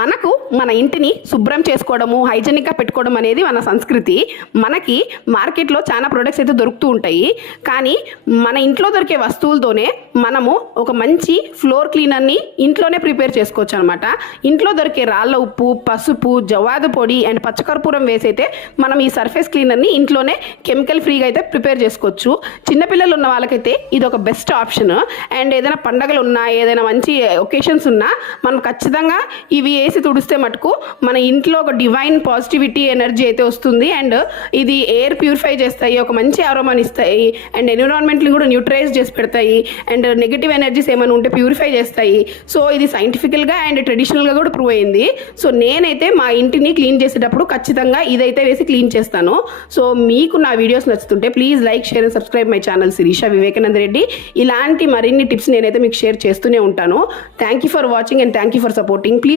మనకు మన ఇంటిని శుభ్రం చేసుకోవడము, హైజెనిక్గా పెట్టుకోవడం అనేది మన సంస్కృతి. మనకి మార్కెట్లో చాలా ప్రొడక్ట్స్ అయితే దొరుకుతూ ఉంటాయి. కానీ మన ఇంట్లో దొరికే వస్తువులతోనే మనము ఒక మంచి ఫ్లోర్ క్లీనర్ని ఇంట్లోనే ప్రిపేర్ చేసుకోవచ్చు అనమాట. ఇంట్లో దొరికే రాళ్ళ ఉప్పు, పసుపు, జవాదు పొడి అండ్ పచ్చకర్పూరం వేసి అయితే మనం ఈ సర్ఫేస్ క్లీనర్ని ఇంట్లోనే కెమికల్ ఫ్రీగా అయితే ప్రిపేర్ చేసుకోవచ్చు. చిన్నపిల్లలు ఉన్న వాళ్ళకైతే ఇది ఒక బెస్ట్ ఆప్షన్. అండ్ ఏదైనా పండగలు ఉన్నా, ఏదైనా మంచి ఒకేషన్స్ ఉన్నా మనం ఖచ్చితంగా ఇవి వేసి తుడిస్తే మటుకు మన ఇంట్లో ఒక డివైన్ పాజిటివిటీ ఎనర్జీ అయితే వస్తుంది. అండ్ ఇది ఎయిర్ ప్యూరిఫై చేస్తాయి, ఒక మంచి ఆరోమాని ఇస్తాయి, అండ్ ఎన్విరాన్మెంట్ని కూడా న్యూట్రైజ్ చేసి పెడతాయి, అండ్ నెగిటివ్ ఎనర్జీస్ ఏమైనా ఉంటే ప్యూరిఫై చేస్తాయి. సో ఇది సైంటిఫికల్గా అండ్ ట్రెడిషనల్గా కూడా ప్రూవ్ అయింది. సో నేనైతే మా ఇంటిని క్లీన్ చేసేటప్పుడు ఖచ్చితంగా ఇదైతే వేసి క్లీన్ చేస్తాను. సో మీకు నా వీడియోస్ నచ్చుతుంటే please like, share and subscribe my channel Sirisha Vivekananda Reddy. ఇలాంటి మరిన్ని టిప్స్ నేనైతే మీకు షేర్ చేస్తూనే ఉంటాను. Thank you for watching and thank you for supporting. Please